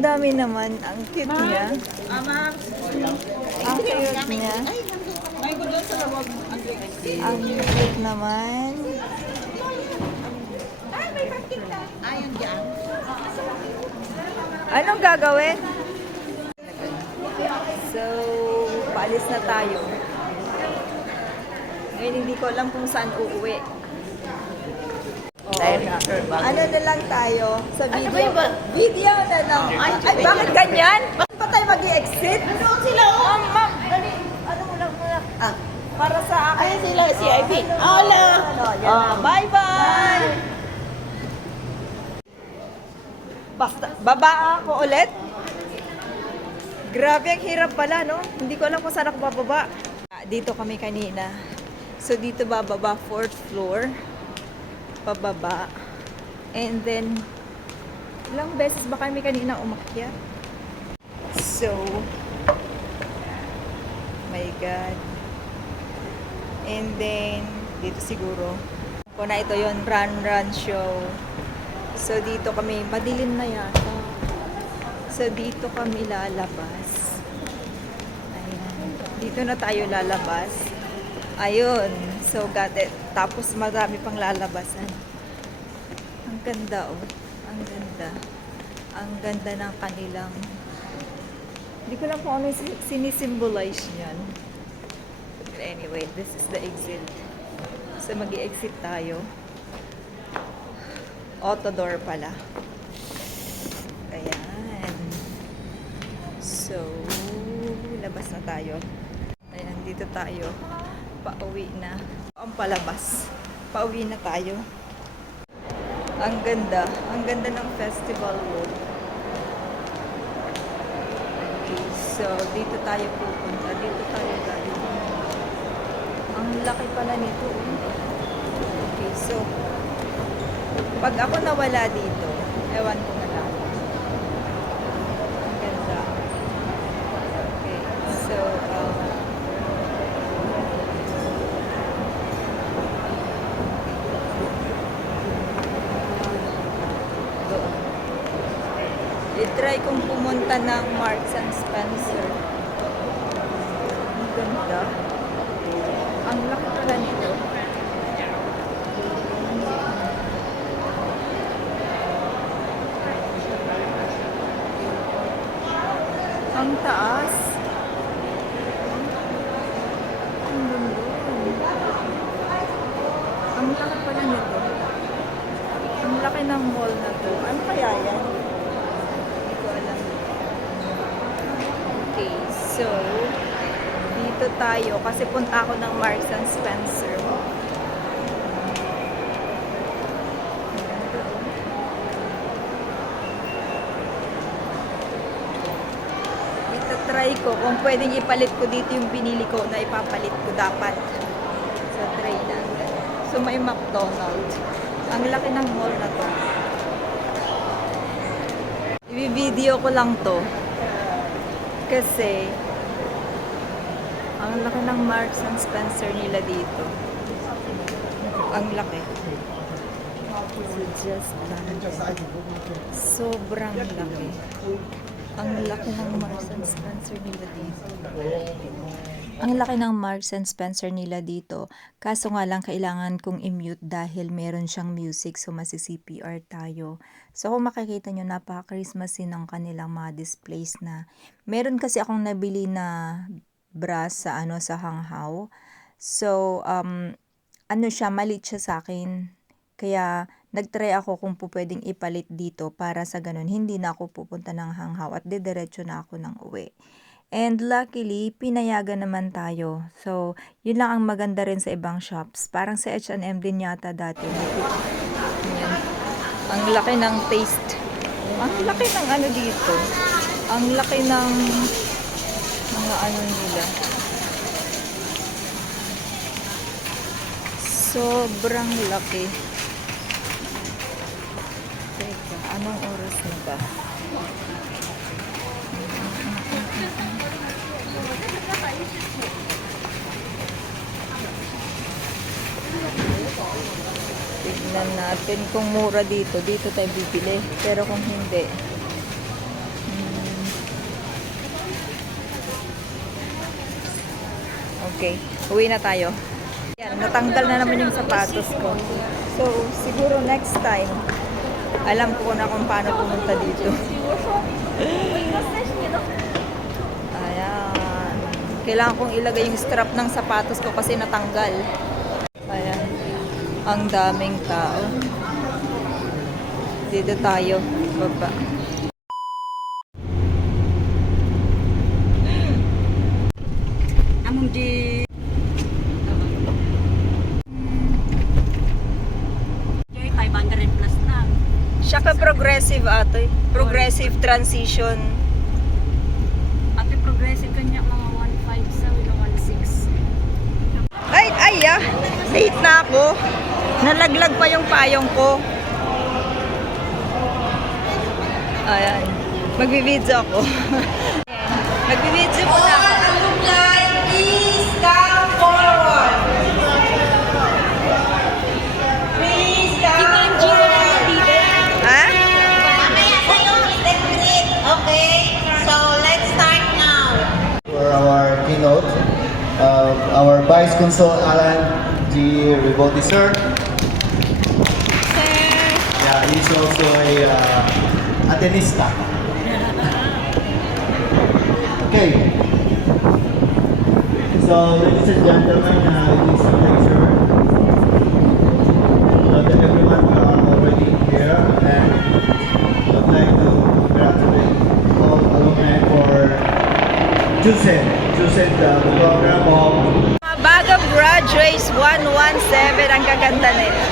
Ang dami naman. Ang cute niya. Ang cute niya. Ang cute naman. Anong gagawin? So, paalis na tayo. Ngayon, hindi ko alam kung saan uuwi. Ano na lang tayo sa video? Video na lang. Ay, bakit ganyan? Bakit pa tayo mag-i-exit? Ano sila? Ma'am, dali. Ano mo lang muna? Para sa akin. Ayun sila, CIP. Hola! Bye-bye! Basta, baba ako ulit. Grabe, ang hirap pala, no? Hindi ko alam kung saan ako bababa. Dito kami kanina. So, dito bababa, 4th floor. Pababa. And then, ilang beses ba kami kanina umakyat? So, my God. And then, dito siguro. Kung na ito yon run show. So, dito kami, madilim na yata. So, dito kami lalabas. Ayan. Dito na tayo lalabas. Ayun. So, got it. Tapos, marami pang lalabasan. Ang ganda, oh. Ang ganda. Ang ganda ng kanilang... Hindi ko lang kung ano sinisimbolize niyan. But anyway, this is the exit. So, mag-i-exit tayo. Auto door pala. Ayan. So, labas na tayo. Ayan, dito tayo. Pauwi na. Ang palabas. Pauwi na tayo. Ang ganda. Ang ganda ng festival road. Okay, so dito tayo pupunta. Dito tayo galing. Ang laki pala nito. Okay, so pag ako nawala dito, ewan ko na lang. Ang ganda. Okay, so i-try kong pumunta ng Marks and Spencer. Ang ganda. Ang laki pala nito. Ang taas. Ang ganda. Ang laki pala nito. Ang laki ng mall na to. Ano kaya yan? Okay, so dito tayo kasi punta ako ng Marks and Spencer. Ito try ko kung pwedeng ipalit ko dito yung binili ko na ipapalit ko dapat sa tray na. So may McDonald's. Ang laki ng mall na to. I-video ko lang to. Kasi, ang laki ng Marks and Spencer nila dito. Ang laki. So, just sobrang laki. Ang laki ng Marks and Spencer nila dito. Ang laki ng Marks and Spencer nila dito. Kaso nga lang kailangan kong i-mute dahil meron siyang music, so masi-CPR tayo. So kung makikita nyo, napaka-Christmassy ng kanilang mga displays na. Meron kasi akong nabili na brass sa sa hanghaw. So siya, maliit siya sa akin. Kaya nagtry ako kung pwedeng ipalit dito para sa ganun hindi na ako pupunta ng hanghaw at didiretso na ako ng uwi. And luckily, pinayagan naman tayo. So, yun lang ang maganda rin sa ibang shops. Parang sa H&M din yata dati. Yan. Ang laki ng taste. Ang laki ng ano dito. Ang laki ng mga ano nila. Sobrang laki. Teka, anong oras na ba? Tignan natin kung mura dito. Dito tayo bibili. Pero kung hindi, Okay, uwi na tayo. Yan, natanggal na naman yung sapatos ko. So, siguro next time, alam ko na kung paano pumunta dito. Ayan. Kailangan kong ilagay yung strap ng sapatos ko kasi natanggal. Ayan. Ang daming tao. Dito tayo. Baba. Among di Joy 500 plus lang. Siya ka progressive atoy. Progressive transition. Ate progressive kanya mga 1.5 sa 1.6. Ay, late na ako. Nalaglag pa yung payong ko. Ayan. Magbibidyo ako. Magbibidyo muna ako. Alumni, please come forward. Please come forward. Ha? Okay, so let's start now. For our keynote, our Vice Consul Alan G. Ribotti, sir. Yeah, he's also a Atenista. Okay. So, ladies and gentlemen, it is a pleasure that everyone are already here, and I'd like to congratulate all alumni for choosing the program of Mga bagong graduates, 117. Ang gaganda nila.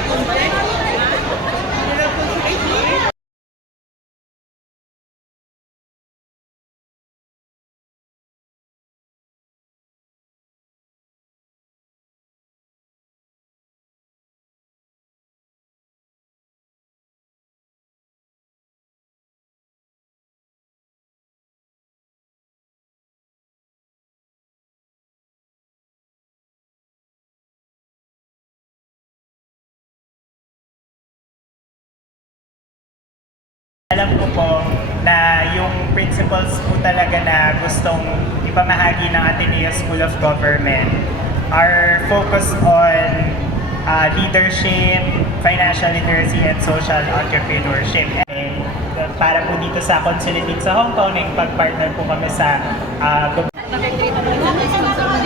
Alam ko po na yung principles po talaga na gustong ipamahagi ng Ateneo School of Government are focused on leadership, financial literacy, and social entrepreneurship. And para po dito sa Consulate sa Hong Kong, pag-partner po kami sa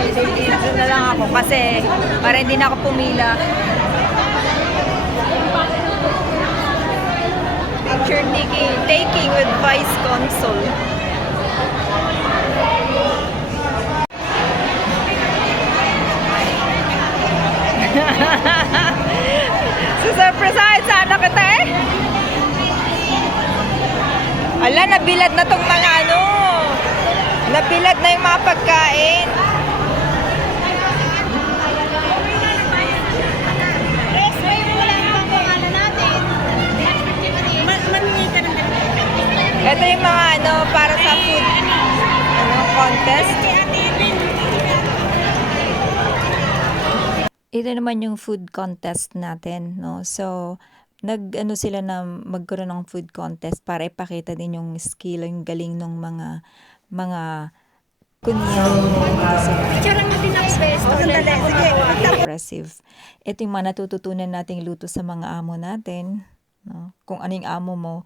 Dito na lang ako kasi para hindi na ako pumila. Picture taking with Vice Consul. Susurpresahin sana kita eh. Ala, nabilad na tong mga ano. Nabilad na yung mga pagkain. Ito yung mga ano para sa food contest. Ito naman yung food contest natin, no. So, nag-ano sila na magkaroon ng food contest para ipakita din yung skill, yung galing ng mga kunyang impressive. Ito yung mga natututunan nating luto sa mga amo natin, no. Kung ano yung amo mo,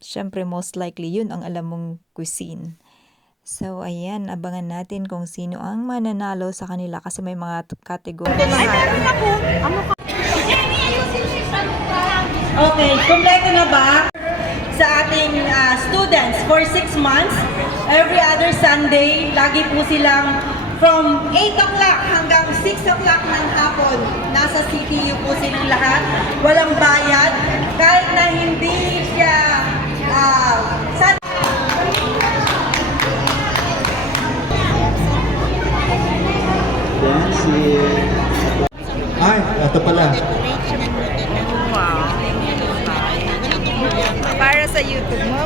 syempre most likely yun ang alam mong cuisine. So ayan, abangan natin kung sino ang mananalo sa kanila kasi may mga category. Okay, kompleto na ba sa ating students for 6 months? Every other Sunday, lagi po silang from 8 o'clock hanggang 6 o'clock ng hapon. Nasa CTU po silang lahat. Walang bayad. Kahit na hindi siya Ay, ito pala. Wow. Para sa YouTube mo,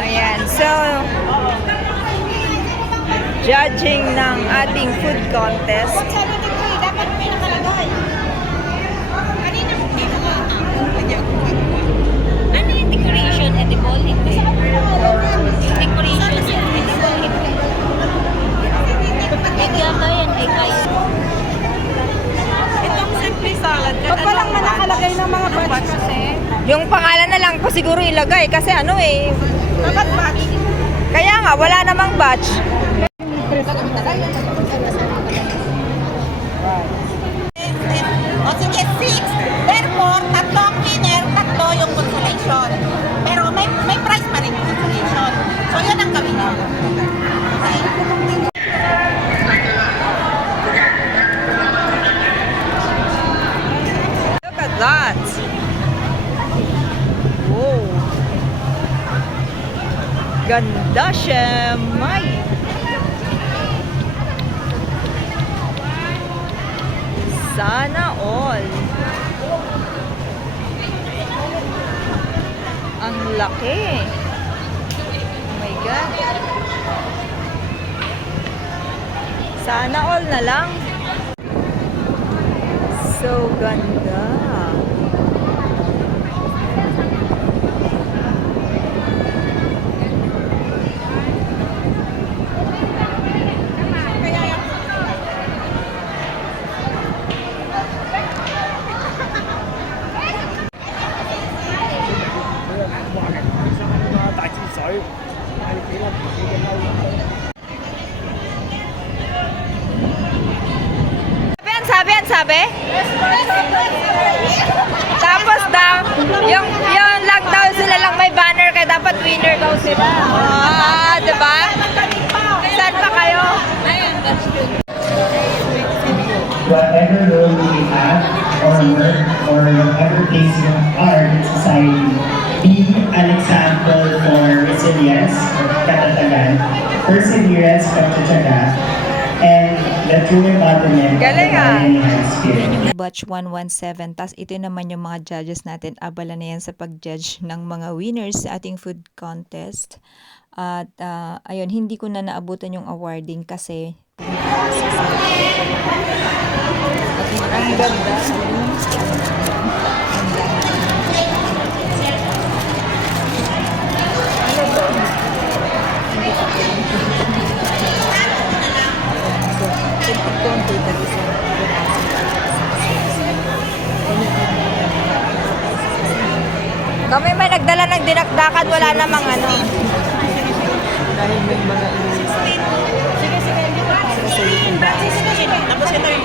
ayan, so judging ng ating food contest. Yung pangalan na lang po siguro ilagay kasi ano eh. Dapat batch. Kaya nga, wala namang batch. O sige, 6. Therefore, tatlo ang winner, tatlo yung consolation. Pero may prize pa rin yung consolation. So, yun ang gawin mo. Okay? Look at that. Whoa. Ganda siya, May. Sana all. Ang laki. Oh my God. Sana all na lang. So ganda. Sabi? Tapos daw, yung lang daw sila lang may banner kaya dapat winner daw sila. Ah, di ba? Saan pa kayo? Whatever role we have or work or whatever place you are in society, be an example for resilience, katatagan, perseverance, pagtsatsaga, and the true embodiment of the Galing, ah. Bayanihan spirit. Yung batch 117. Tapos ito naman yung mga judges natin. Abala na yan sa pag-judge ng mga winners sa ating food contest. At ayun, hindi ko na naabutan yung awarding kasi ang ganda. Kami may nagdala ng dinakdakan, wala namang ano. Dahil may mga Tapos ito yung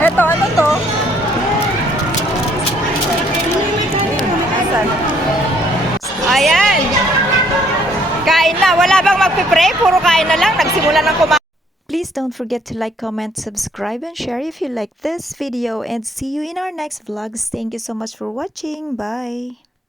Eto, ano to? Asan? Ayan! Kain na. Wala bang magpipray? Puro kain na lang. Nagsimula ng kumain. Please don't forget to like, comment, subscribe, and share if you like this video. And see you in our next vlogs. Thank you so much for watching. Bye!